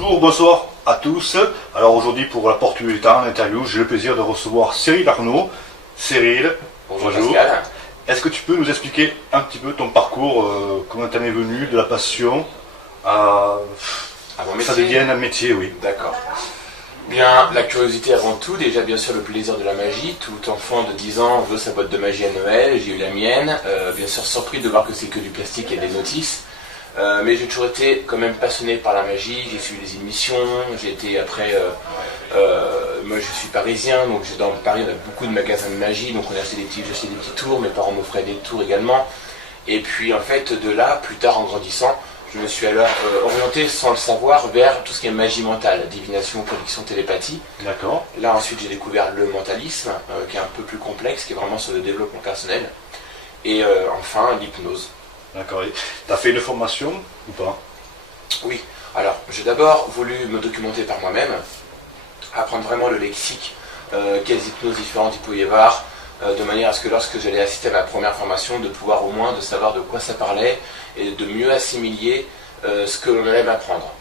Bonjour, bonsoir à tous. Alors aujourd'hui pour la porte du temps, l'interview, j'ai le plaisir de recevoir Cyril Arnaud. Cyril, bonjour. Pascal. Est-ce que tu peux nous expliquer un petit peu ton parcours, comment t'en es venu de la passion à mon métier? Ça devienne un métier, oui. D'accord. Bien, la curiosité avant tout, déjà bien sûr le plaisir de la magie. Tout enfant de 10 ans veut sa boîte de magie à Noël, j'ai eu la mienne. Bien sûr surpris de voir que c'est que du plastique et des notices. Mais j'ai toujours été quand même passionné par la magie, j'ai suivi des émissions, j'ai été après, moi je suis parisien, donc dans Paris on a beaucoup de magasins de magie, donc j'ai acheté des petits tours, mes parents m'offraient des tours également. Et puis en fait de là, plus tard en grandissant, je me suis alors orienté sans le savoir vers tout ce qui est magie mentale, divination, prédiction, télépathie. D'accord. Là ensuite j'ai découvert le mentalisme, qui est un peu plus complexe, qui est vraiment sur le développement personnel. Et enfin l'hypnose. D'accord. Tu as fait une formation ou pas? Oui. Alors, j'ai d'abord voulu me documenter par moi-même, apprendre vraiment le lexique, quelles hypnoses différentes il pouvait y avoir, de manière à ce que lorsque j'allais assister à ma première formation, de pouvoir au moins de savoir de quoi ça parlait et de mieux assimiler ce que l'on allait m'apprendre.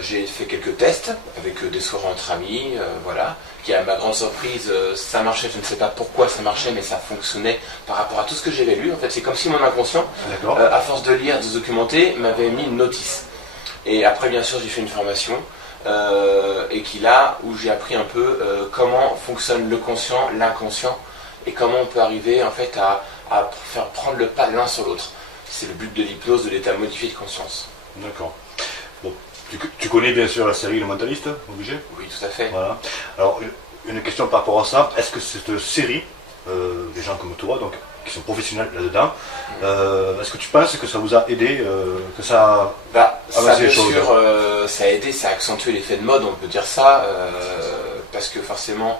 J'ai fait quelques tests avec des soirées entre amis, voilà, qui à ma grande surprise, ça marchait, je ne sais pas pourquoi ça marchait, mais ça fonctionnait par rapport à tout ce que j'avais lu. En fait, c'est comme si mon inconscient, à force de lire, de se documenter, m'avait mis une notice. Et après, bien sûr, j'ai fait une formation, et où j'ai appris un peu comment fonctionne le conscient, l'inconscient, et comment on peut arriver en fait à faire prendre le pas l'un sur l'autre. C'est le but de l'hypnose, de l'état modifié de conscience. D'accord. Bon, tu connais bien sûr la série Le Mentaliste, obligé? Oui, tout à fait. Voilà. Alors, une question par rapport à ça, est-ce que cette série, des gens comme toi, donc, qui sont professionnels là-dedans, est-ce que tu penses que ça vous a aidé, que ça a avancé les choses? Bien sûr, ça a aidé, ça a accentué l'effet de mode, on peut dire ça, parce que forcément,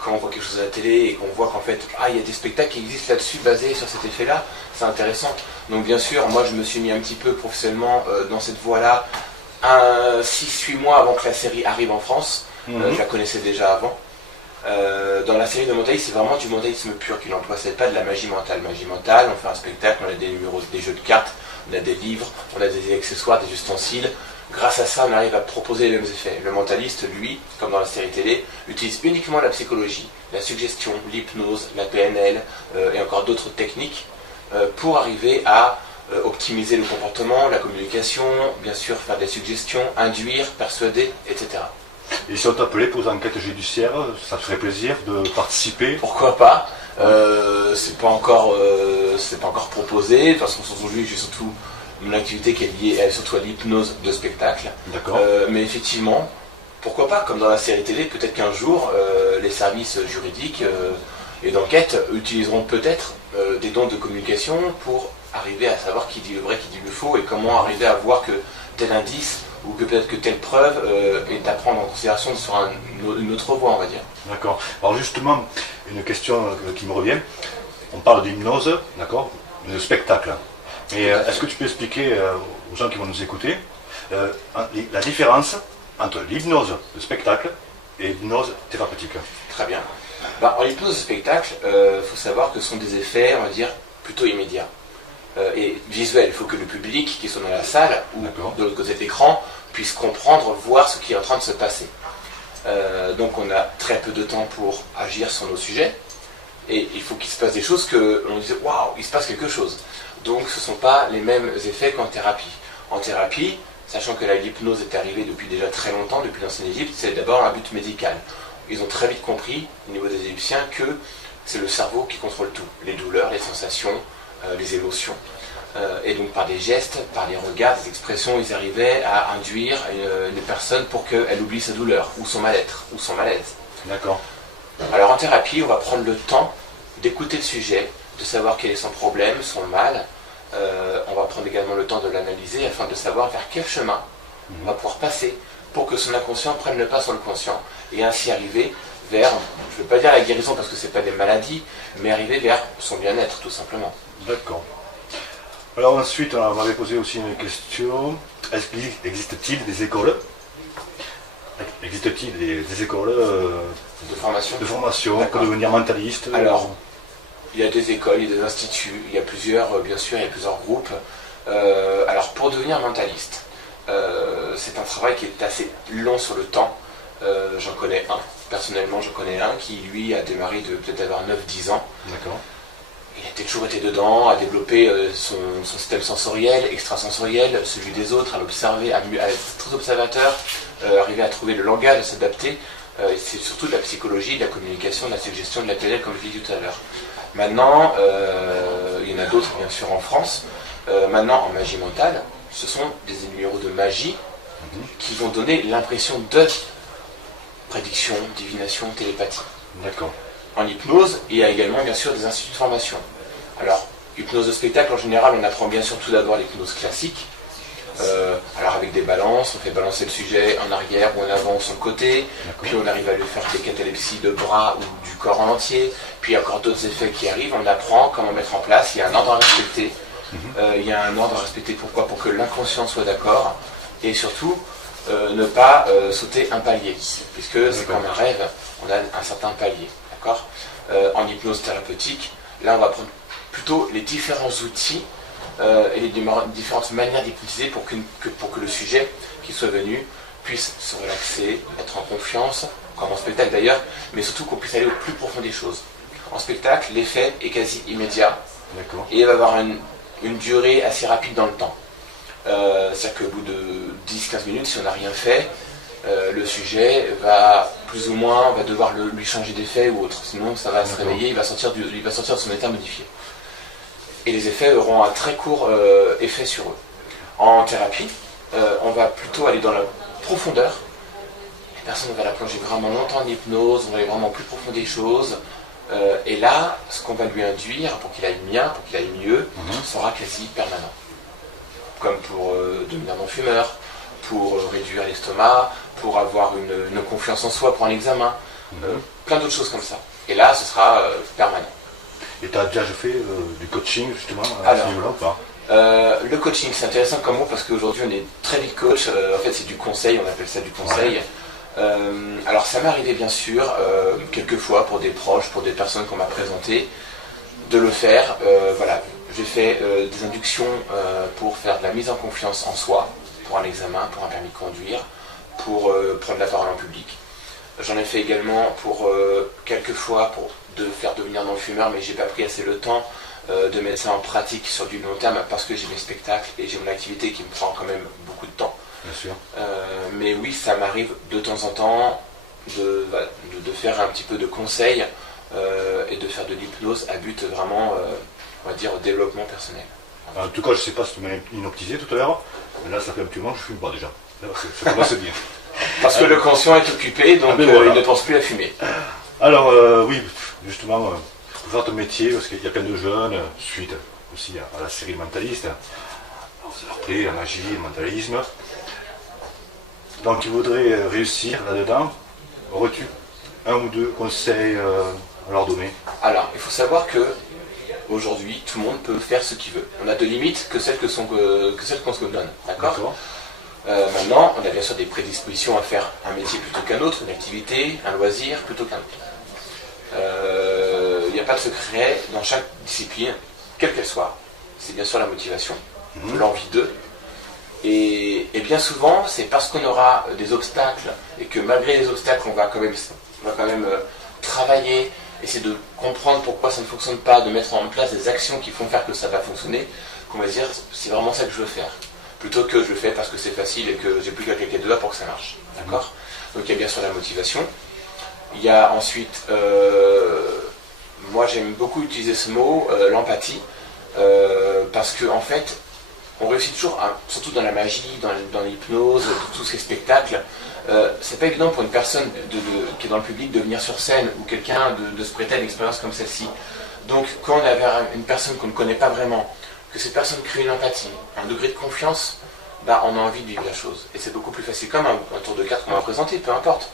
quand on voit quelque chose à la télé et qu'on voit qu'en fait, il y a des spectacles qui existent là-dessus basés sur cet effet-là, c'est intéressant. Donc bien sûr, moi je me suis mis un petit peu professionnellement dans cette voie-là, 6-8 mois avant que la série arrive en France. Je la connaissais déjà avant. Dans la série de mentalisme, c'est vraiment du mentalisme pur qu'il emploie, c'est pas de la magie mentale. Magie mentale, on fait un spectacle, on a des numéros, des jeux de cartes, on a des livres, on a des accessoires, des ustensiles. Grâce à ça, on arrive à proposer les mêmes effets. Le mentaliste, lui, comme dans la série télé, utilise uniquement la psychologie, la suggestion, l'hypnose, la PNL et encore d'autres techniques pour arriver à optimiser le comportement, la communication, bien sûr faire des suggestions, induire, persuader, etc. Et si on t'appelait pour une enquête judiciaire, ça te ferait plaisir de participer? Pourquoi pas? C'est pas encore proposé. De toute façon, aujourd'hui, j'ai surtout mon activité qui est liée surtout à l'hypnose de spectacle. D'accord. Mais effectivement, pourquoi pas? Comme dans la série télé, peut-être qu'un jour, les services juridiques et d'enquête utiliseront peut-être des dons de communication pour arriver à savoir qui dit le vrai, qui dit le faux, et comment arriver à voir que tel indice ou que peut-être que telle preuve est à prendre en considération sur une autre voie, on va dire. D'accord. Alors justement, une question qui me revient. On parle d'hypnose, d'accord, de spectacle. Et est-ce que tu peux expliquer aux gens qui vont nous écouter la différence entre l'hypnose de spectacle et l'hypnose thérapeutique? Très bien. En hypnose de spectacle, faut savoir que ce sont des effets, on va dire, plutôt immédiats. Et visuel, il faut que le public qui soit dans la salle ou de l'autre côté de l'écran puisse comprendre, voir ce qui est en train de se passer. Donc on a très peu de temps pour agir sur nos sujets et il faut qu'il se passe des choses que l'on dise waouh, il se passe quelque chose. Donc ce ne sont pas les mêmes effets qu'en thérapie. En thérapie, sachant que l'hypnose est arrivée depuis déjà très longtemps, depuis l'ancienne Égypte, c'est d'abord un but médical. Ils ont très vite compris, au niveau des Égyptiens, que c'est le cerveau qui contrôle tout. Les douleurs, les sensations, les émotions. Et donc par des gestes, par les regards, des expressions, ils arrivaient à induire une personne pour qu'elle oublie sa douleur, ou son mal-être, ou son malaise. D'accord. Alors en thérapie, on va prendre le temps d'écouter le sujet, de savoir quel est son problème, son mal. On va prendre également le temps de l'analyser afin de savoir vers quel chemin on va pouvoir passer pour que son inconscient prenne le pas sur le conscient et ainsi arriver vers, je ne veux pas dire la guérison parce que ce n'est pas des maladies, mais arriver vers son bien-être tout simplement. D'accord. Alors ensuite, on m'avait posé aussi une question. Existe-t-il des écoles des écoles de formation pour devenir mentaliste? Alors, il y a des écoles, il y a des instituts, il y a plusieurs, bien sûr, il y a plusieurs groupes. Alors, pour devenir mentaliste, c'est un travail qui est assez long sur le temps. J'en connais un, personnellement j'en connais un qui lui a démarré de peut-être avoir 9-10 ans. D'accord. Il a toujours été dedans, à développer son système sensoriel, extrasensoriel, celui des autres, à l'observer, à être très observateur, arriver à trouver le langage, à s'adapter. C'est surtout de la psychologie, de la communication, de la suggestion, de la PNL, comme je l'ai dit tout à l'heure. Maintenant, il y en a d'autres bien sûr en France. Maintenant, en magie mentale, ce sont des numéros de magie qui vont donner l'impression de prédiction, divination, télépathie. D'accord. En hypnose, il y a également bien sûr des instituts de formation. Alors, hypnose de spectacle, en général, on apprend bien sûr tout d'abord l'hypnose classique. Alors avec des balances, on fait balancer le sujet en arrière ou en avant ou sur le côté, puis on arrive à lui faire des catalepsies de bras ou du corps en entier, puis il y a encore d'autres effets qui arrivent, on apprend comment mettre en place, il y a un ordre à respecter. Il y a un ordre à respecter, pourquoi? Pour que l'inconscient soit d'accord, et surtout ne pas sauter un palier, puisque c'est comme un rêve, on a un certain palier, d'accord? En hypnose thérapeutique, là on va prendre plutôt les différents outils et les différentes manières d'hypnotiser pour que le sujet qui soit venu puisse se relaxer, être en confiance, comme en spectacle d'ailleurs, mais surtout qu'on puisse aller au plus profond des choses. En spectacle, l'effet est quasi immédiat, et il va avoir une durée assez rapide dans le temps. C'est-à-dire qu'au bout de 10-15 minutes, si on n'a rien fait, le sujet va plus ou moins, on va devoir lui changer d'effet ou autre, sinon ça va se réveiller, il va sortir de son état modifié. Et les effets auront un très court effet sur eux. En thérapie, on va plutôt aller dans la profondeur. La personne va la plonger vraiment longtemps en hypnose, on va aller vraiment plus profond des choses. Et là, ce qu'on va lui induire pour qu'il aille bien, pour qu'il aille mieux, sera quasi permanent. Comme pour devenir non-fumeur, pour réduire l'estomac, pour avoir une confiance en soi pour un examen, plein d'autres choses comme ça. Et là, ce sera permanent. Et tu as déjà fait du coaching justement à ce niveau-là ou pas? Le coaching, c'est intéressant comme mot parce qu'aujourd'hui on est très vite coach. En fait, c'est du conseil, on appelle ça du conseil. Alors, ça m'est arrivé bien sûr, quelques fois pour des proches, pour des personnes qu'on m'a présentées, de le faire. Voilà, j'ai fait des inductions pour faire de la mise en confiance en soi, pour un examen, pour un permis de conduire, pour prendre la parole en public. J'en ai fait également pour quelques fois pour faire devenir non-fumeur, mais j'ai pas pris assez le temps de mettre ça en pratique sur du long terme parce que j'ai mes spectacles et j'ai mon activité qui me prend quand même beaucoup de temps. Bien sûr. Mais oui, ça m'arrive de temps en temps de faire un petit peu de conseils et de faire de l'hypnose à but vraiment, on va dire, au développement personnel. En tout cas, je sais pas si tu m'as hypnotisé tout à l'heure, mais là ça fait un petit moment que je fume pas déjà. Là, ça commence bien. Parce que le conscient est occupé, donc voilà. Il ne pense plus à fumer. Alors oui, justement, pour faire ton métier, parce qu'il y a plein de jeunes, suite aussi à la série Mentaliste, après la magie, le mentalisme, donc ils voudraient réussir là-dedans, aurais-tu un ou deux conseils à leur donner? Alors, il faut savoir que aujourd'hui, tout le monde peut faire ce qu'il veut. On a de limites que celles qu'on se donne, d'accord? Maintenant, on a bien sûr des prédispositions à faire un métier plutôt qu'un autre, une activité, un loisir plutôt qu'un autre. Il n'y a pas de secret dans chaque discipline, quelle qu'elle soit. C'est bien sûr la motivation, l'envie d'eux. Et bien souvent, c'est parce qu'on aura des obstacles et que malgré les obstacles, on va quand même travailler, essayer de comprendre pourquoi ça ne fonctionne pas, de mettre en place des actions qui font faire que ça va fonctionner, qu'on va se dire c'est vraiment ça que je veux faire. Plutôt que je le fais parce que c'est facile et que j'ai plus qu'à claquer de doigts pour que ça marche. D'accord? Donc il y a bien sûr la motivation. Il y a ensuite, moi j'aime beaucoup utiliser ce mot, l'empathie, parce que en fait, on réussit toujours, surtout dans la magie, dans l'hypnose, tous ces spectacles, c'est pas évident pour une personne qui est dans le public de venir sur scène ou quelqu'un de se prêter à une expérience comme celle-ci. Donc quand on est avec une personne qu'on ne connaît pas vraiment, que cette personne crée une empathie, un degré de confiance, bah, on a envie de vivre la chose. Et c'est beaucoup plus facile, comme un tour de cartes qu'on va présenter, peu importe.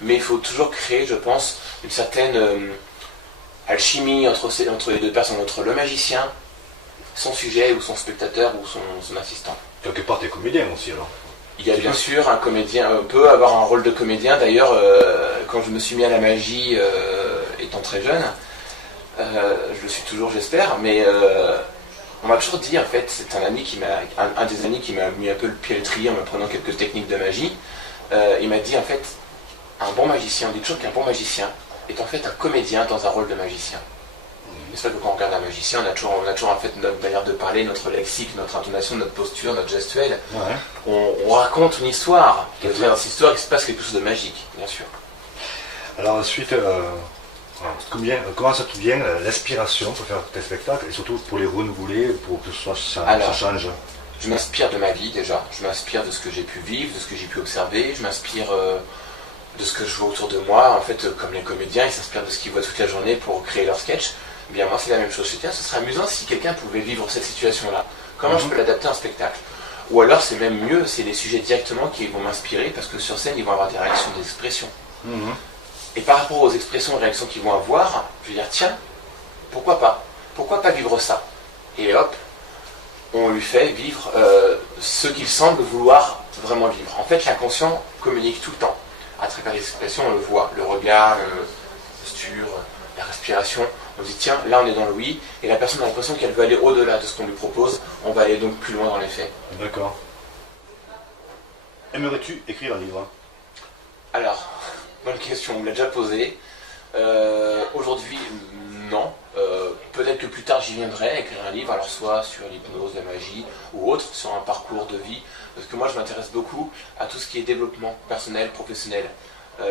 Mais il faut toujours créer, je pense, une certaine alchimie entre les deux personnes, entre le magicien, son sujet ou son spectateur ou son assistant. Quelque part, tu es comédien aussi alors? Il y a bien sûr un comédien, on peut avoir un rôle de comédien. D'ailleurs, quand je me suis mis à la magie étant très jeune, je le suis toujours j'espère, mais On m'a toujours dit, en fait, c'est un des amis qui m'a mis un peu le pied à l'étrier en m'apprenant quelques techniques de magie. Il m'a dit, en fait, un bon magicien, on dit toujours qu'un bon magicien est en fait un comédien dans un rôle de magicien. C'est vrai que quand on regarde un magicien, on a toujours en fait notre manière de parler, notre lexique, notre intonation, notre posture, notre gestuelle. Ouais. On raconte une histoire, et au travers de cette histoire, il se passe quelque chose de magique, bien sûr. Alors ensuite, comment ça te vient l'inspiration pour faire tes spectacles et surtout pour les renouveler, pour que ça change? Je m'inspire de ma vie déjà, je m'inspire de ce que j'ai pu vivre, de ce que j'ai pu observer, je m'inspire de ce que je vois autour de moi. En fait, comme les comédiens, ils s'inspirent de ce qu'ils voient toute la journée pour créer leur sketch. Eh bien moi c'est la même chose. Je me dis, ce serait amusant si quelqu'un pouvait vivre cette situation-là. Comment je peux l'adapter à un spectacle? Ou alors c'est même mieux, c'est les sujets directement qui vont m'inspirer parce que sur scène ils vont avoir des réactions, des expressions. Et par rapport aux expressions et réactions qu'ils vont avoir, je vais dire tiens, pourquoi pas? Pourquoi pas vivre ça? Et hop, on lui fait vivre ce qu'il semble vouloir vraiment vivre. En fait l'inconscient communique tout le temps. À travers les expressions on le voit, le regard, la posture, la respiration. On dit tiens, là on est dans le oui, et la personne a l'impression qu'elle veut aller au-delà de ce qu'on lui propose, on va aller donc plus loin dans les faits. D'accord. Aimerais-tu écrire un livre? Alors, bonne question, on me l'a déjà posée. Aujourd'hui, non. Peut-être que plus tard j'y viendrai, écrire un livre, alors soit sur l'hypnose, la magie, ou autre, sur un parcours de vie, parce que moi je m'intéresse beaucoup à tout ce qui est développement personnel, professionnel.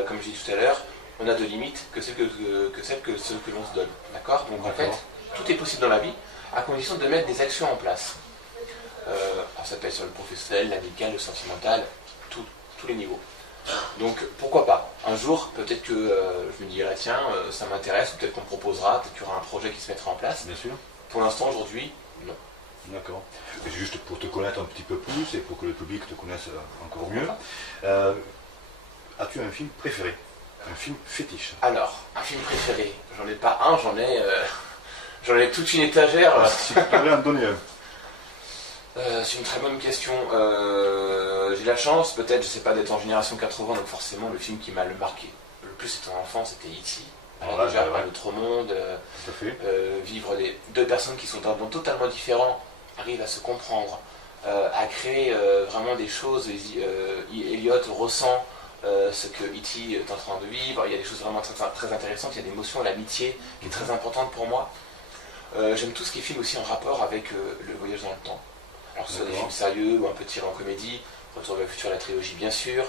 Comme je dis tout à l'heure, on a de limites que celles que l'on se donne. D'accord? Donc en fait, tout est possible dans la vie, à condition de mettre des actions en place. Alors ça peut être sur le professionnel, l'amical, le sentimental, tous les niveaux. Donc pourquoi pas? Un jour, peut-être que je me dirai, tiens, ça m'intéresse, ou peut-être qu'on me proposera, peut-être qu'il y aura un projet qui se mettra en place. Bien sûr. Pour l'instant, aujourd'hui, non. D'accord. Et juste pour te connaître un petit peu plus et pour que le public te connaisse encore mieux, as-tu un film préféré? Un film fétiche? Alors, un film préféré, j'en ai pas un, j'en ai toute une étagère. Si tu devais en donner un. C'est une très bonne question. J'ai la chance, peut-être, je sais pas, d'être en génération 80, donc forcément le film qui m'a le marqué le plus c'était en enfant, c'était E.T. Alors déjà, un autre monde, vivre deux personnes qui sont d'un monde totalement différent, arrivent à se comprendre, à créer vraiment des choses. Elliot ressent ce que E.T. est en train de vivre. Il y a des choses vraiment très intéressantes. Il y a des émotions, l'amitié qui est très importante pour moi. J'aime tout ce qui est film aussi en rapport avec le voyage dans le temps. Alors que ce soit des films sérieux ou un peu tirés en comédie. Retour vers le futur, la trilogie bien sûr.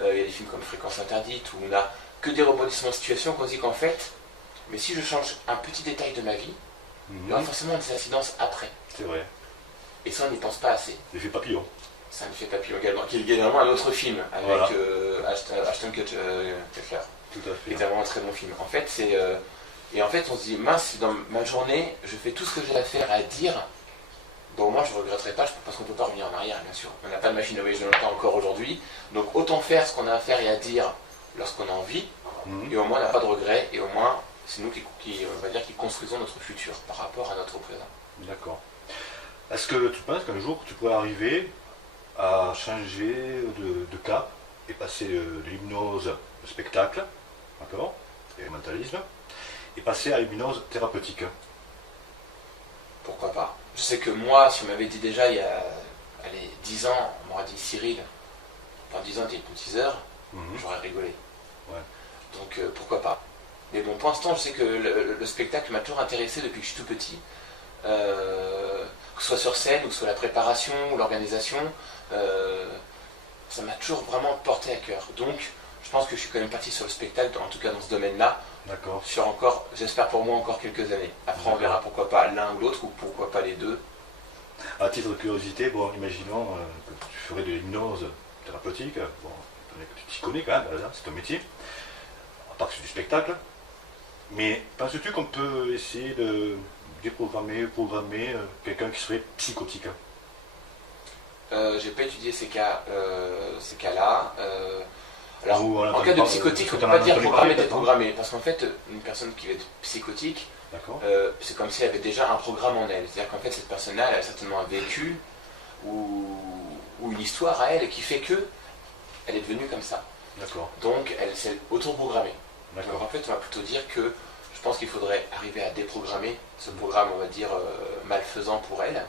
Il y a des films comme Fréquence interdite où on n'a que des rebondissements de situation qu'on se dit qu'en fait, mais si je change un petit détail de ma vie, il y aura forcément des incidences après. C'est vrai. Et ça, on n'y pense pas assez. L'effet papillon. C'est un effet papillon également, qui est également un autre film avec Ashton Kutcher. Tout à fait. Qui est vraiment un très bon film. En fait, et en fait, on se dit, mince, dans ma journée, je fais tout ce que j'ai à faire, à dire, bon, moi, je ne regretterai pas, parce qu'on ne peut pas revenir en arrière, bien sûr. On n'a pas de machine à voyager dans le temps encore aujourd'hui. Donc, autant faire ce qu'on a à faire et à dire lorsqu'on a envie, et au moins, on n'a pas de regrets, et au moins, c'est nous on va dire, qui construisons notre futur par rapport à notre présent. D'accord. Est-ce que tu penses qu'un jour, tu pourrais arriver à changer de cap et passer de l'hypnose au spectacle, d'accord, et le mentalisme, et passer à l'hypnose thérapeutique? Pourquoi pas? Je sais que moi, si on m'avait dit déjà il y a 10 ans, on m'aurait dit Cyril, dans 10 ans t'es hypnotiseur, j'aurais rigolé. Ouais. Donc pourquoi pas? Mais bon, pour l'instant, je sais que le spectacle m'a toujours intéressé depuis que je suis tout petit. Que ce soit sur scène, ou que ce soit la préparation, ou l'organisation, ça m'a toujours vraiment porté à cœur. Donc, je pense que je suis quand même parti sur le spectacle, en tout cas dans ce domaine-là, sur encore, j'espère pour moi, encore quelques années. Après, on verra pourquoi pas l'un ou l'autre, ou pourquoi pas les deux. À titre de curiosité, bon, imaginons que tu ferais de l'hypnose thérapeutique, bon, tu t'y connais quand même, c'est ton métier, à part que c'est du spectacle, mais penses-tu qu'on peut essayer de déprogrammer, programmer quelqu'un qui serait psychotique? J'ai pas étudié ces cas-là. Alors, en cas de psychotique, on ne peut pas dire programmer, déprogrammer, parce qu'en fait, une personne qui va être psychotique, c'est comme si elle avait déjà un programme en elle. C'est-à-dire qu'en fait, cette personne-là, elle a certainement un vécu ou une histoire à elle qui fait que elle est devenue comme ça. Donc, elle s'est auto-programmée. Donc, en fait, on va plutôt dire que je pense qu'il faudrait arriver à déprogrammer ce programme, on va dire, malfaisant pour elle.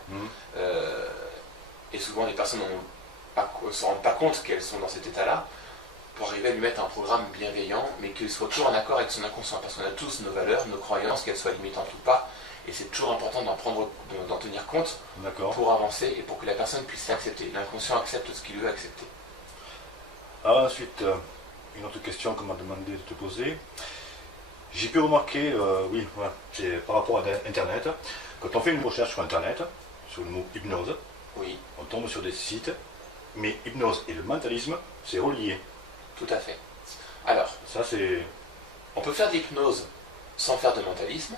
Et souvent, les personnes ne se rendent pas compte qu'elles sont dans cet état-là, pour arriver à lui mettre un programme bienveillant, mais qu'il soit toujours en accord avec son inconscient. Parce qu'on a tous nos valeurs, nos croyances, qu'elles soient limitantes ou pas. Et c'est toujours important d'en tenir compte pour avancer et pour que la personne puisse l'accepter. L'inconscient accepte ce qu'il veut accepter. Alors ensuite, une autre question qu'on m'a demandé de te poser. J'ai pu remarquer, c'est par rapport à Internet, quand on fait une recherche sur Internet, sur le mot hypnose, on tombe sur des sites, mais hypnose et le mentalisme, c'est relié. Tout à fait. Alors, ça c'est... On peut faire de l'hypnose sans faire de mentalisme.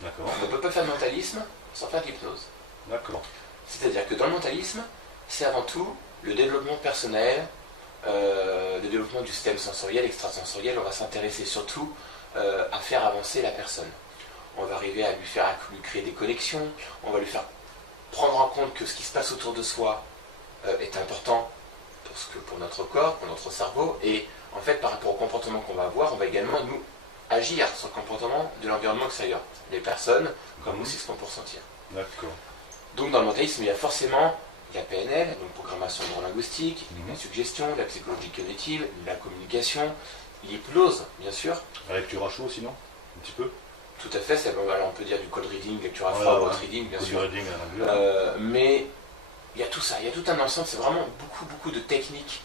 D'accord. On ne peut pas faire de mentalisme sans faire de l'hypnose. D'accord. C'est-à-dire que dans le mentalisme, c'est avant tout le développement personnel, le développement du système sensoriel, extrasensoriel. On va s'intéresser surtout à faire avancer la personne. On va arriver à lui créer des connexions, on va lui faire prendre en compte que ce qui se passe autour de soi est important pour notre corps, pour notre cerveau, et en fait par rapport au comportement qu'on va avoir, on va également nous agir sur le comportement de l'environnement extérieur, les personnes, comme aussi ce qu'on peut ressentir. D'accord. Donc dans le mentalisme, il y a forcément la PNL, donc programmation neurolinguistique, la suggestion, la psychologie cognitive, la communication, l'hypnose, bien sûr. La lecture à chaud, sinon, un petit peu. Tout à fait, alors on peut dire du cold reading, lecture à froid, cold reading, bien sûr. Reading, mais il y a tout ça, il y a tout un ensemble, c'est vraiment beaucoup de techniques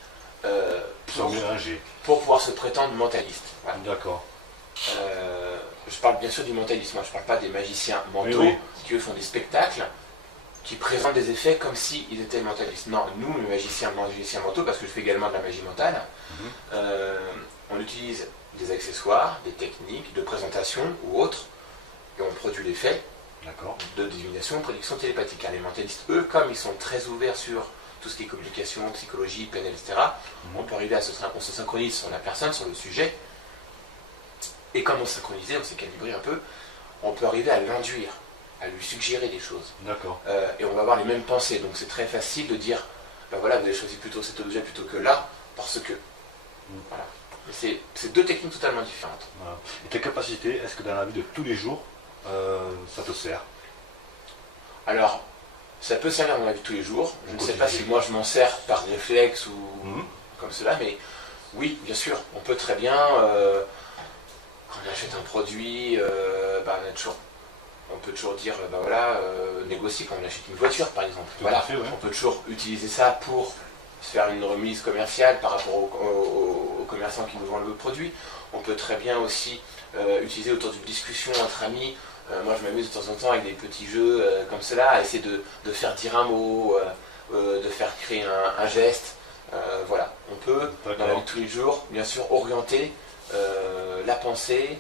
pour pouvoir se prétendre mentaliste. Voilà. D'accord. Je parle bien sûr du mentalisme, je ne parle pas des magiciens mentaux qui eux font des spectacles qui présentent des effets comme s'ils étaient mentalistes. Non, nous, les magiciens mentaux, parce que je fais également de la magie mentale, on utilise des accessoires, des techniques de présentation ou autres, et on produit l'effet de divination, prédiction télépathique. Les mentalistes, eux, comme ils sont très ouverts sur tout ce qui est communication, psychologie, PNL, etc., on peut arriver on se synchronise sur la personne, sur le sujet, et comme on s'est synchronisé, on s'est calibré un peu, on peut arriver à l'induire, à lui suggérer des choses. D'accord. Et on va avoir les mêmes pensées, donc c'est très facile de dire, ben voilà, vous avez choisi plutôt cet objet plutôt que là, parce que. Voilà. C'est deux techniques totalement différentes. Voilà. Et tes capacités, est-ce que dans la vie de tous les jours, ça te sert? Alors, ça peut servir dans la vie de tous les jours. Je ne sais pas si moi je m'en sers par réflexe ou comme cela, mais oui, bien sûr, on peut très bien, quand on achète un produit, on peut toujours dire, négocier quand on achète une voiture par exemple. On peut toujours utiliser ça pour faire une remise commerciale par rapport aux commerçants qui nous vendent le produit. On peut très bien aussi utiliser autour d'une discussion entre amis. Moi je m'amuse de temps en temps avec des petits jeux comme cela, à essayer de faire dire un mot, de faire créer un geste. Voilà, on peut dans la vie de tous les jours, bien sûr, orienter la pensée,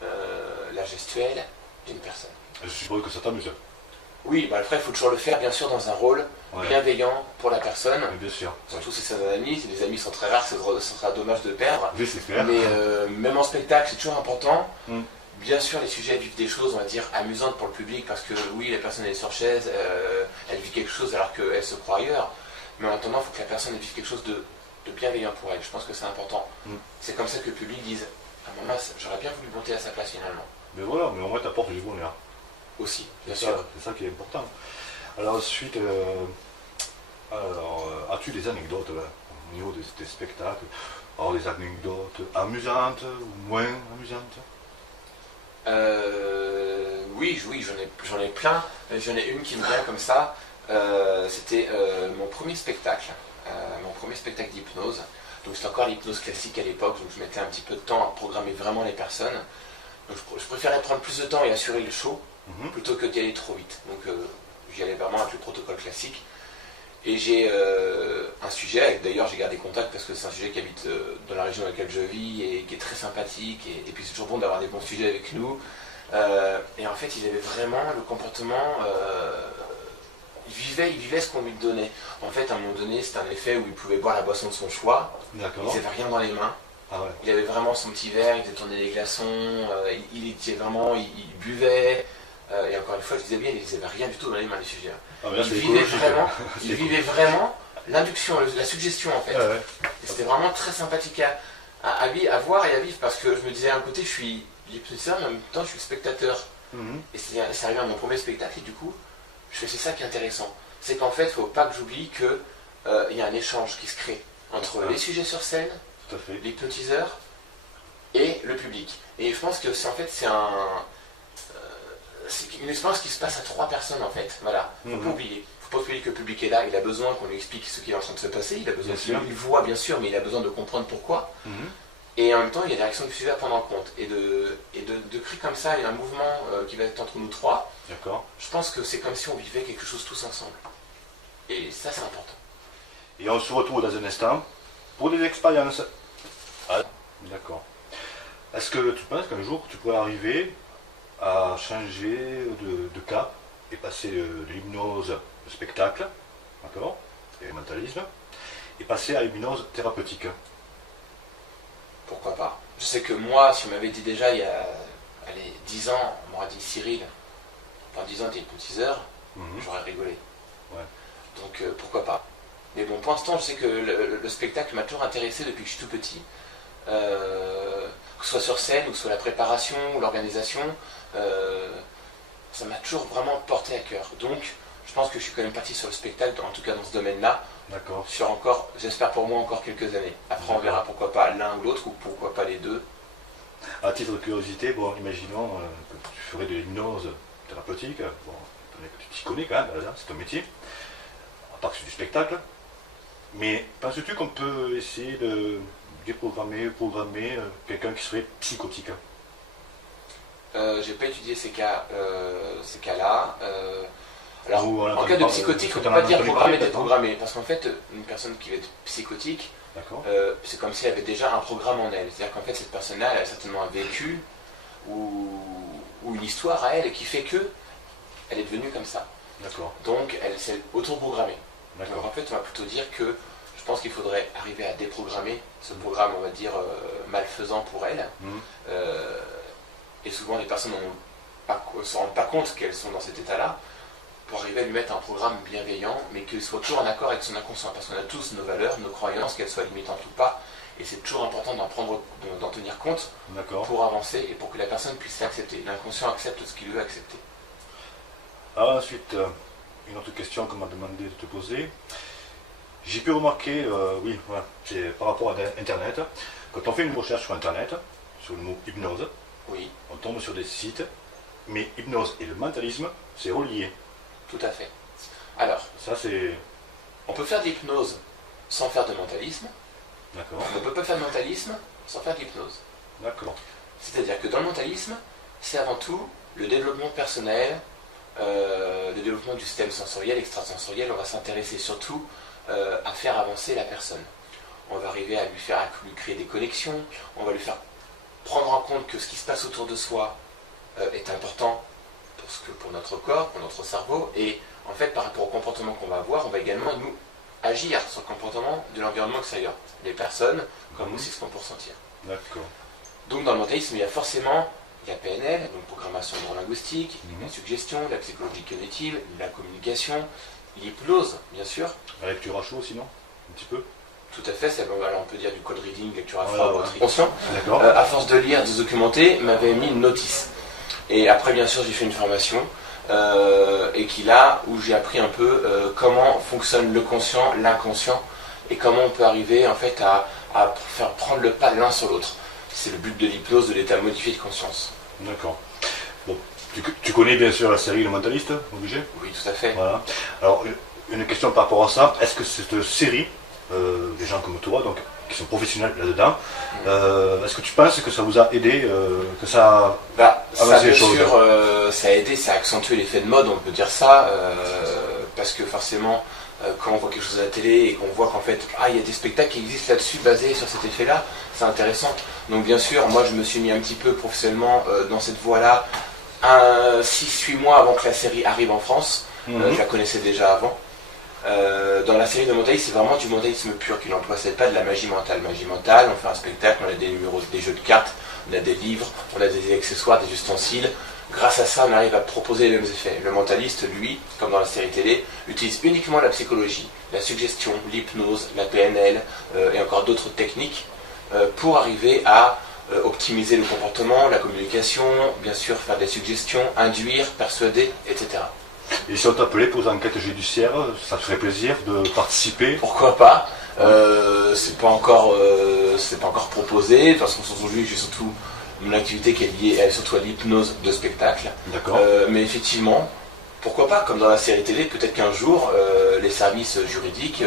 la gestuelle d'une personne. Je suppose que ça t'amuse. Oui, après il faut toujours le faire bien sûr dans un rôle bienveillant pour la personne. Bien sûr. Surtout si c'est un ami, si les amis sont très rares, ce sera dommage de perdre. Oui, c'est clair. Mais même en spectacle, c'est toujours important. Bien sûr, les sujets vivent des choses, on va dire, amusantes pour le public, parce que oui, la personne est sur chaise, elle vit quelque chose alors qu'elle se croit ailleurs. Mais en attendant, il faut que la personne vive quelque chose de bienveillant pour elle. Je pense que c'est important. C'est comme ça que le public dise, ah mon mince, j'aurais bien voulu monter à sa place finalement. Mais voilà, mais au moins t'apportes du bonheur. Aussi, bien sûr. C'est ça qui est important. Alors ensuite, as-tu des anecdotes au niveau de tes spectacles? Alors des anecdotes amusantes ou moins amusantes? Oui, j'en ai plein. J'en ai une qui me vient comme ça. C'était mon premier spectacle d'hypnose. Donc c'était encore l'hypnose classique à l'époque, donc je mettais un petit peu de temps à programmer vraiment les personnes. Donc je préférais prendre plus de temps et assurer le show plutôt que d'y aller trop vite. Donc j'y allais vraiment avec le protocole classique. Et j'ai un sujet, d'ailleurs j'ai gardé contact parce que c'est un sujet qui habite dans la région dans laquelle je vis et qui est très sympathique. Et puis c'est toujours bon d'avoir des bons sujets avec nous. Et en fait, il avait vraiment le comportement... Il vivait ce qu'on lui donnait. En fait, à un moment donné, c'était un effet où il pouvait boire la boisson de son choix. D'accord. Il n'avait rien dans les mains. Ah ouais. Il avait vraiment son petit verre, il faisait tourner des glaçons, il buvait. Et encore une fois, je disais bien, il n'avait rien du tout dans les mains, les sujets. Ah, il vivait vraiment l'induction, la suggestion en fait. Et c'était vraiment très sympathique à voir et à vivre, parce que je me disais, d'un côté, je suis l'hypnotiseur, mais en même temps je suis spectateur. Et c'est arrivé à mon premier spectacle, et du coup, c'est ça qui est intéressant. C'est qu'en fait, il ne faut pas que j'oublie qu'il y a un échange qui se crée entre les sujets sur scène, l'hypnotiseur et le public. Et je pense que c'est une expérience qui se passe à 3 personnes en fait. Voilà, faut pas oublier. Faut pas oublier que le public est là, il a besoin qu'on lui explique ce qui est en train de se passer, il a besoin il voit bien sûr, mais il a besoin de comprendre pourquoi. Et en même temps, il y a des réactions du sujet à prendre en compte. Et de créer comme ça, il y a un mouvement qui va être entre nous 3. D'accord. Je pense que c'est comme si on vivait quelque chose tous ensemble. Et ça, c'est important. Et on se retrouve dans un instant pour des expériences. Ah, d'accord. Est-ce que tu penses qu'un jour, tu pourrais arriver à changer de cap et passer de l'hypnose au spectacle, d'accord, et le mentalisme, et passer à l'hypnose thérapeutique? Pourquoi pas? Je sais que moi, si on m'avait dit déjà il y a 10 ans, on m'aurait dit Cyril, pendant 10 ans t'es hypnotiseur, j'aurais rigolé. Ouais. Donc pourquoi pas? Mais bon, pour l'instant, je sais que le spectacle m'a toujours intéressé depuis que je suis tout petit. Que ce soit sur scène, ou que ce soit la préparation, ou l'organisation, ça m'a toujours vraiment porté à cœur. Donc, je pense que je suis quand même parti sur le spectacle, en tout cas dans ce domaine-là, sur encore, j'espère pour moi, encore quelques années. Après, on verra pourquoi pas l'un ou l'autre, ou pourquoi pas les deux. À titre de curiosité, bon, imaginons que tu ferais de l'hypnose thérapeutique, bon, tu t'y connais quand même, c'est ton métier, à part que c'est du spectacle, mais penses-tu qu'on peut essayer de déprogrammer, programmer quelqu'un qui serait psychotique? J'ai pas étudié ces cas-là. Alors, en cas de psychotique, on ne peut pas dire programmer, déprogrammer, parce qu'en fait, une personne qui va être psychotique, c'est comme si elle avait déjà un programme en elle. C'est-à-dire qu'en fait, cette personne-là, elle a certainement un vécu ou une histoire à elle qui fait que elle est devenue comme ça. Donc, elle s'est auto-programmée. Donc, en fait, on va plutôt dire que je pense qu'il faudrait arriver à déprogrammer ce programme, on va dire, malfaisant pour elle. Et souvent, les personnes ne se rendent pas compte qu'elles sont dans cet état-là, pour arriver à lui mettre un programme bienveillant, mais qu'il soit toujours en accord avec son inconscient. Parce qu'on a tous nos valeurs, nos croyances, qu'elles soient limitantes ou pas, et c'est toujours important d'en tenir compte pour avancer et pour que la personne puisse l'accepter. L'inconscient accepte ce qu'il veut accepter. Alors ensuite, une autre question qu'on m'a demandé de te poser. J'ai pu remarquer, c'est par rapport à Internet, quand on fait une recherche sur Internet, sur le mot hypnose, on tombe sur des sites, mais hypnose et le mentalisme, c'est relié. Tout à fait. Alors, ça c'est... On peut faire de l'hypnose sans faire de mentalisme. On ne peut pas faire de mentalisme sans faire de l'hypnose. C'est-à-dire que dans le mentalisme, c'est avant tout le développement personnel, le développement du système sensoriel, extrasensoriel. On va s'intéresser surtout à faire avancer la personne. On va arriver à lui créer des connexions, on va lui faire prendre en compte que ce qui se passe autour de soi est important pour notre corps, pour notre cerveau, et en fait par rapport au comportement qu'on va avoir, on va également nous agir sur le comportement de l'environnement extérieur, les personnes, comme aussi ce qu'on peut ressentir. Donc dans le mentalisme, il y a forcément la PNL, donc programmation neurolinguistique, la suggestion, la psychologie cognitive, la communication, l'hypnose, bien sûr. La lecture à chaud, sinon, un petit peu. Tout à fait, alors on peut dire du code reading, lecture à froid, votre inconscient. À force de lire, de se documenter, m'avait mis une notice. Et après, bien sûr, j'ai fait une formation, et où j'ai appris un peu comment fonctionne le conscient, l'inconscient, et comment on peut arriver en fait à faire prendre le pas l'un sur l'autre. C'est le but de l'hypnose, de l'état modifié de conscience. Bon, tu connais bien sûr la série Le Mentaliste, obligé? Oui, tout à fait. Voilà. Alors, une question par rapport à ça, est-ce que cette série, des gens comme toi, donc, qui sont professionnels là-dedans, est-ce que tu penses que ça vous a aidé, que ça a avancé les choses? Bien sûr, ça a aidé, ça a accentué l'effet de mode, on peut dire ça, parce que forcément, quand on voit quelque chose à la télé et qu'on voit qu'en fait, il y a des spectacles qui existent là-dessus basés sur cet effet-là, c'est intéressant. Donc bien sûr, moi je me suis mis un petit peu professionnellement dans cette voie-là, 6-8 mois avant que la série arrive en France. Je la connaissais déjà avant. Dans la série de mentalisme, c'est vraiment du mentalisme pur qu'il emploie, c'est pas de la magie mentale. Magie mentale, on fait un spectacle, on a des numéros, des jeux de cartes, on a des livres, on a des accessoires, des ustensiles. Grâce à ça, on arrive à proposer les mêmes effets. Le mentaliste, lui, comme dans la série télé, utilise uniquement la psychologie, la suggestion, l'hypnose, la PNL et encore d'autres techniques pour arriver à optimiser le comportement, la communication, bien sûr faire des suggestions, induire, persuader, etc. Et si on t'appelait pour une enquête judiciaire, ça te ferait plaisir de participer? Pourquoi pas? C'est pas encore proposé. De toute façon, aujourd'hui, j'ai surtout mon activité qui est liée surtout à l'hypnose de spectacle. D'accord. Mais effectivement, pourquoi pas? Comme dans la série télé, peut-être qu'un jour, les services juridiques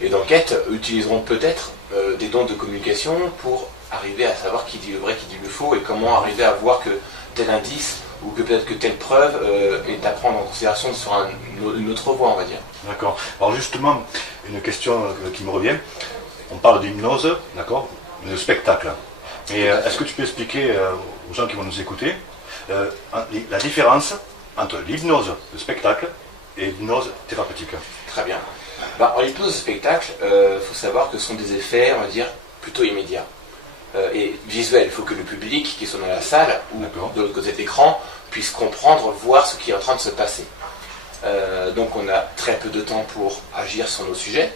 et d'enquête utiliseront peut-être des dons de communication pour arriver à savoir qui dit le vrai, qui dit le faux, et comment arriver à voir que tel indice ou que peut-être que telle preuve est à prendre en considération sur une autre voie, on va dire. D'accord. Alors justement, une question qui me revient. On parle d'hypnose, d'accord, de spectacle. Et est-ce que tu peux expliquer aux gens qui vont nous écouter la différence entre l'hypnose de spectacle et l'hypnose thérapeutique? Très bien. En hypnose de spectacle, faut savoir que ce sont des effets, on va dire, plutôt immédiats. Et visuels. Il faut que le public qui soit dans la salle ou de l'autre côté de l'écran puisse comprendre, voir ce qui est en train de se passer. Donc on a très peu de temps pour agir sur nos sujets.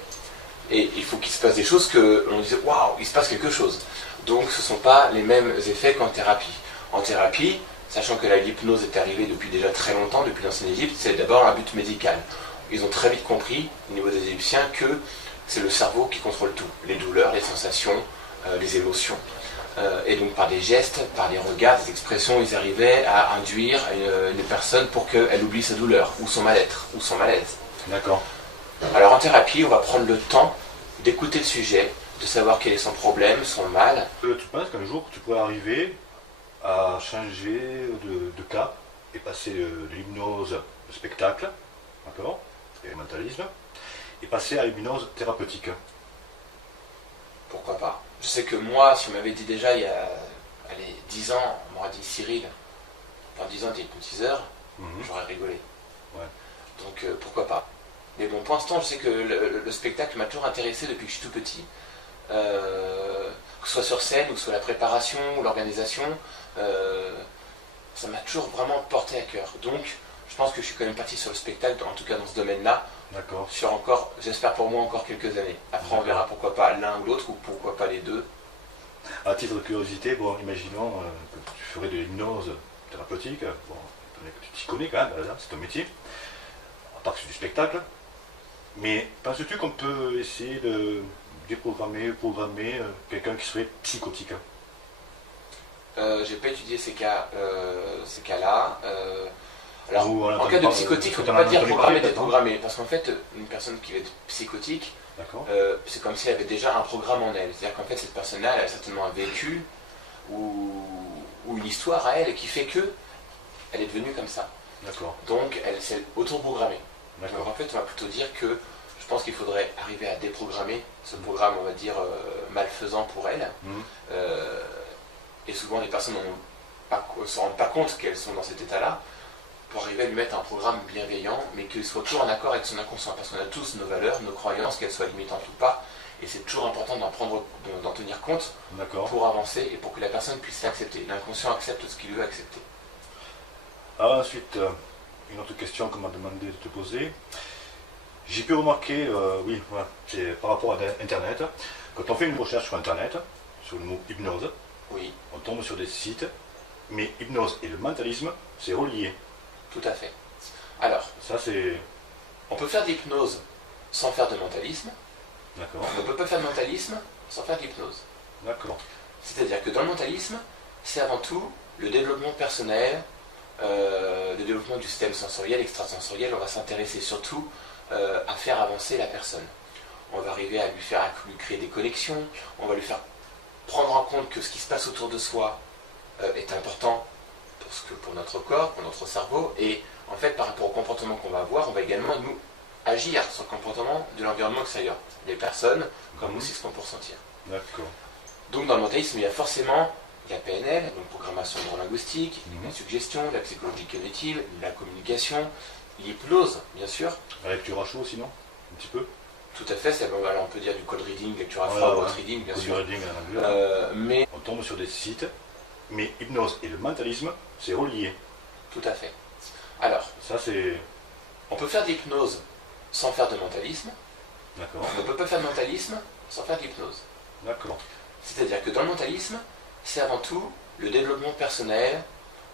Et il faut qu'il se passe des choses que l'on dise waouh, il se passe quelque chose. Donc ce ne sont pas les mêmes effets qu'en thérapie. En thérapie, sachant que l'hypnose est arrivée depuis déjà très longtemps, depuis l'ancienne Égypte, c'est d'abord un but médical. Ils ont très vite compris, au niveau des Égyptiens, que c'est le cerveau qui contrôle tout. Les douleurs, les sensations, les émotions. Et donc par des gestes, par des regards, des expressions, ils arrivaient à induire une personne pour qu'elle oublie sa douleur, ou son mal-être, ou son malaise. D'accord. Alors en thérapie, on va prendre le temps d'écouter le sujet, de savoir quel est son problème, son mal. Tu penses qu'un jour tu pourrais arriver à changer de cas et passer de l'hypnose de spectacle, d'accord, et le mentalisme, et passer à l'hypnose thérapeutique? Pourquoi pas? Je sais que moi, si on m'avait dit déjà il y a 10 ans, on m'aurait dit Cyril, dans 10 ans t'es hypnotiseur, j'aurais rigolé. Ouais. Donc pourquoi pas? Mais bon, pour l'instant, je sais que le spectacle m'a toujours intéressé depuis que je suis tout petit. Que ce soit sur scène, ou soit la préparation, ou l'organisation, ça m'a toujours vraiment porté à cœur. Donc, je pense que je suis quand même parti sur le spectacle, en tout cas dans ce domaine-là, sur encore, j'espère pour moi, encore quelques années. Après, on verra pourquoi pas l'un ou l'autre, ou pourquoi pas les deux. À titre de curiosité, bon, imaginons que tu ferais de l'hypnose thérapeutique, bon, tu t'y connais quand même, là, c'est ton métier, à part que c'est du spectacle, mais penses-tu qu'on peut essayer de déprogrammer, programmer quelqu'un qui serait psychotique? J'ai pas étudié ces cas-là. Alors, en cas de psychotique, on ne peut pas dire programmer, déprogrammer, parce qu'en fait, une personne qui va être psychotique, c'est comme si elle avait déjà un programme en elle. C'est-à-dire qu'en fait, cette personne-là, elle a certainement un vécu ou une histoire à elle qui fait que elle est devenue comme ça. Donc, elle s'est auto-programmée. Donc, en fait, on va plutôt dire que je pense qu'il faudrait arriver à déprogrammer ce programme, on va dire, malfaisant pour elle. Et souvent, les personnes ne se rendent pas compte qu'elles sont dans cet état-là, pour arriver à lui mettre un programme bienveillant, mais qu'il soit toujours en accord avec son inconscient. Parce qu'on a tous nos valeurs, nos croyances, qu'elles soient limitantes ou pas, et c'est toujours important d'en tenir compte pour avancer et pour que la personne puisse l'accepter. L'inconscient accepte ce qu'il veut accepter. Alors ensuite, une autre question qu'on m'a demandé de te poser. J'ai pu remarquer, c'est par rapport à Internet, quand on fait une recherche sur Internet, sur le mot hypnose, on tombe sur des sites, mais hypnose et le mentalisme, c'est relié. Tout à fait. Alors, ça c'est... On peut faire de l'hypnose sans faire de mentalisme. On ne peut pas faire de mentalisme sans faire de l'hypnose. C'est-à-dire que dans le mentalisme, c'est avant tout le développement personnel, le développement du système sensoriel, extrasensoriel. On va s'intéresser surtout à faire avancer la personne. On va arriver à lui créer des connexions, on va lui faire prendre en compte que ce qui se passe autour de soi est important pour notre corps, pour notre cerveau, et en fait par rapport au comportement qu'on va avoir, on va également nous agir sur le comportement de l'environnement extérieur, les personnes, comme aussi ce qu'on peut ressentir. Donc dans le mentalisme, il y a forcément la PNL, donc programmation neurolinguistique, la suggestion, la psychologie cognitive, la communication, l'hypnose, bien sûr. La lecture à chaud, sinon, un petit peu. Tout à fait, alors on peut dire du cold reading, lecture à froid, cold reading, bien sûr. Mais on tombe sur des sites, mais hypnose et le mentalisme, c'est relié. Tout à fait. Alors, ça c'est... On peut faire de l'hypnose sans faire de mentalisme. On ne peut pas faire de mentalisme sans faire de l'hypnose. C'est-à-dire que dans le mentalisme, c'est avant tout le développement personnel,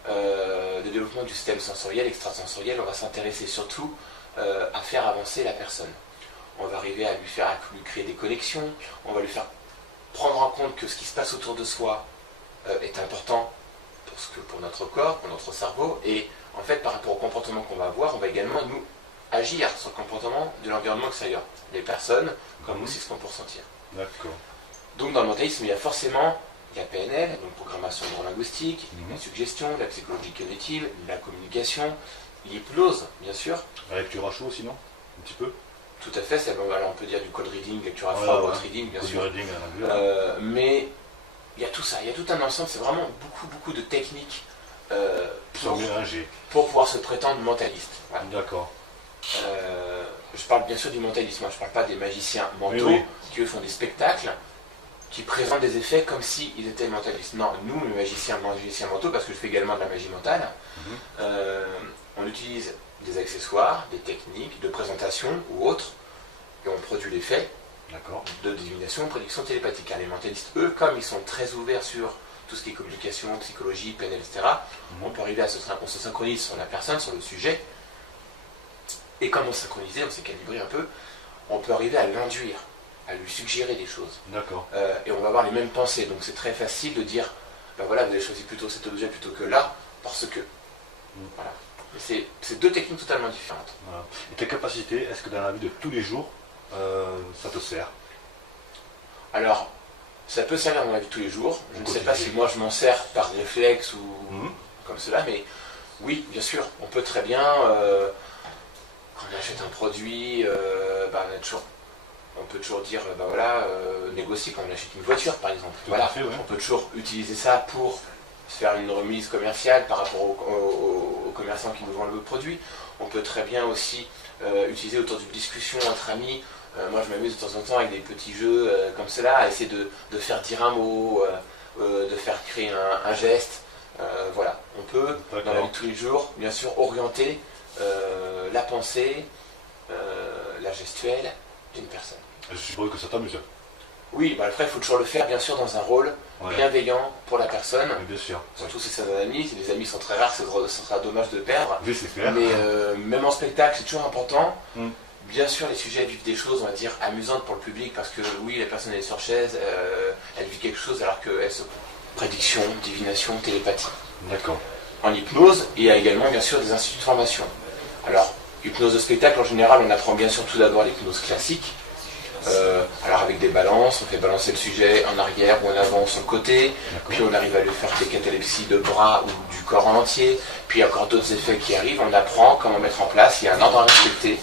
le développement du système sensoriel, extrasensoriel. On va s'intéresser surtout à faire avancer la personne. On va arriver à lui créer des connexions, on va lui faire prendre en compte que ce qui se passe autour de soi est important pour notre corps, pour notre cerveau, et en fait par rapport au comportement qu'on va avoir, on va également nous agir sur le comportement de l'environnement extérieur, les personnes, comme aussi ce qu'on peut ressentir. D'accord. Donc dans le mentalisme, il y a forcément la PNL, donc programmation neurolinguistique, la suggestion, la psychologie cognitive, la communication, l'hypnose, bien sûr. La lecture à chaud, sinon un petit peu. Tout à fait, alors on peut dire du cold reading, lecture à froid, cold reading, bien sûr. Reading, en anglais. Mais il y a tout ça, il y a tout un ensemble, c'est vraiment beaucoup de techniques pour pouvoir se prétendre mentaliste. Voilà. D'accord. Je parle bien sûr du mentalisme, je ne parle pas des magiciens mentaux qui eux font des spectacles qui présentent des effets comme s'ils étaient mentalistes. Non, nous, les magiciens mentaux, parce que je fais également de la magie mentale, on utilise des accessoires, des techniques de présentation ou autres, et on produit l'effet de divination, prédiction télépathique. Les mentalistes, eux, comme ils sont très ouverts sur tout ce qui est communication, psychologie, PNL, etc., on peut arriver on se synchronise sur la personne, sur le sujet, et comme on s'est synchronisé, on s'est calibré un peu, on peut arriver à l'induire, à lui suggérer des choses. D'accord. Et on va avoir les mêmes pensées, donc c'est très facile de dire, ben voilà, vous avez choisi plutôt cet objet plutôt que là, parce que. Voilà. C'est deux techniques totalement différentes. Voilà. Et tes capacités, est-ce que dans la vie de tous les jours, ça te sert? Alors, ça peut servir dans la vie de tous les jours. Je ne sais pas si moi je m'en sers par réflexe ou comme cela, mais oui, bien sûr, on peut très bien, quand on achète un produit, on peut toujours dire, négocier quand on achète une voiture par exemple. On peut toujours utiliser ça pour faire une remise commerciale par rapport aux commerçants qui nous vendent le produit. On peut très bien aussi utiliser autour d'une discussion entre amis. Moi je m'amuse de temps en temps avec des petits jeux comme cela, à essayer de faire dire un mot, de faire créer un geste. Voilà, on peut dans la vie de tous les jours, bien sûr, orienter la pensée, la gestuelle d'une personne. Je suppose que ça t'amuse. Oui, après il faut toujours le faire bien sûr dans un rôle bienveillant pour la personne. Oui, bien sûr. Surtout si c'est un ami, si les amis sont très rares, ce sera dommage de perdre. Oui, c'est clair. Mais même en spectacle, c'est toujours important. Bien sûr, les sujets vivent des choses, on va dire, amusantes pour le public, parce que oui, la personne elle est sur chaise, elle vit quelque chose alors qu'elle se... Prédiction, divination, télépathie. D'accord. En hypnose, il y a également bien sûr des instituts de formation. Alors, hypnose de spectacle, en général, on apprend bien sûr tout d'abord l'hypnose classique. Alors avec des balances, on fait balancer le sujet en arrière ou en avant sur le côté, puis on arrive à lui faire des catalepsies de bras ou du corps en entier, puis il y a encore d'autres effets qui arrivent, on apprend comment mettre en place, il y a un ordre à respecter.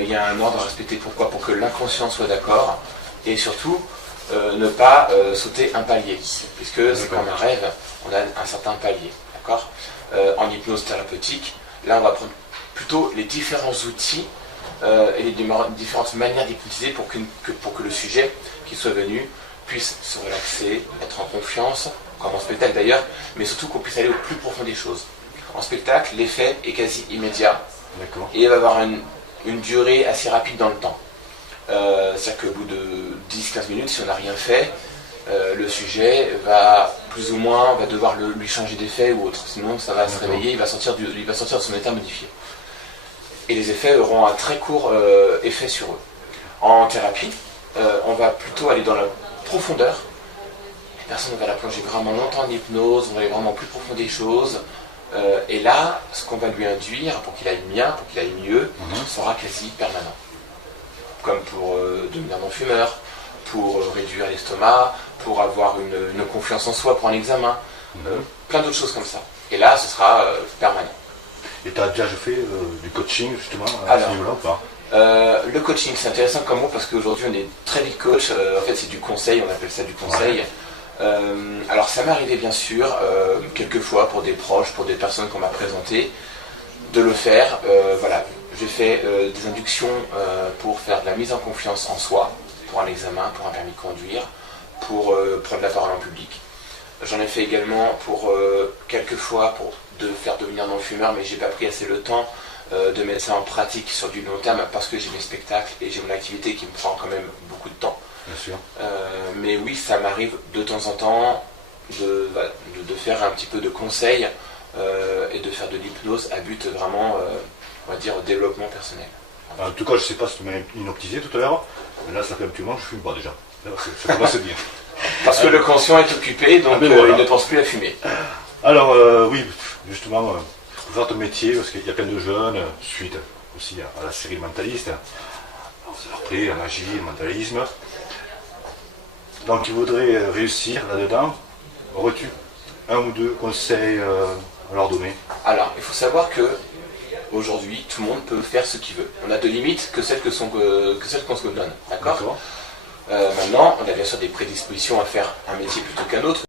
Il y a un ordre à respecter, pourquoi? Pour que l'inconscient soit d'accord, et surtout ne pas sauter un palier, puisque c'est comme un rêve, on a un certain palier, d'accord? En hypnose thérapeutique, là on va prendre plutôt les différents outils et les différentes manières d'hypnotiser pour que le sujet qui soit venu puisse se relaxer, être en confiance, comme en spectacle d'ailleurs, mais surtout qu'on puisse aller au plus profond des choses. En spectacle, l'effet est quasi immédiat, et il va avoir une durée assez rapide dans le temps. C'est-à-dire qu'au bout de 10-15 minutes, si on n'a rien fait, le sujet va plus ou moins, on va devoir lui changer d'effet ou autre, sinon ça va se réveiller, il va sortir de son état modifié. Et les effets auront un très court effet sur eux. En thérapie, on va plutôt aller dans la profondeur. La personne va la plonger vraiment longtemps en hypnose, on va aller vraiment plus profond des choses. Et là, ce qu'on va lui induire pour qu'il aille bien, pour qu'il aille mieux, sera quasi permanent. Comme pour devenir non-fumeur, pour réduire l'estomac, pour avoir une confiance en soi pour un examen, plein d'autres choses comme ça. Et là, ce sera permanent. Et tu as déjà fait du coaching justement à ce niveau-là ou pas? Le coaching, c'est intéressant comme mot parce qu'aujourd'hui on est très vite coach. En fait, c'est du conseil, on appelle ça du conseil. Alors, ça m'est arrivé bien sûr, quelques fois pour des proches, pour des personnes qu'on m'a présentées, de le faire. Voilà, j'ai fait des inductions pour faire de la mise en confiance en soi, pour un examen, pour un permis de conduire, pour prendre la parole en public. J'en ai fait également pour quelques fois pour faire devenir non-fumeur, mais j'ai pas pris assez le temps de mettre ça en pratique sur du long terme parce que j'ai mes spectacles et j'ai mon activité qui me prend quand même beaucoup de temps. Bien sûr. Mais oui, ça m'arrive de temps en temps. de faire un petit peu de conseils et de faire de l'hypnose à but vraiment, on va dire, développement personnel. En tout cas, je ne sais pas si tu m'as inoptisé tout à l'heure, mais là, ça fait un petit moment que je ne fume pas déjà. Là, ça commence bien. Parce que le conscient est occupé, donc voilà. il ne pense plus à fumer. Alors, oui, justement, pour faire ton métier, parce qu'il y a plein de jeunes, suite aussi à la série Mentaliste, après la magie, le mentalisme. Donc, ils voudraient réussir là-dedans. Aurais-tu un ou deux conseils à leur donner? Alors, il faut savoir que aujourd'hui, tout le monde peut faire ce qu'il veut. On a de limites que celles qu'on se donne. D'accord. Maintenant, on a bien sûr des prédispositions à faire un métier plutôt qu'un autre.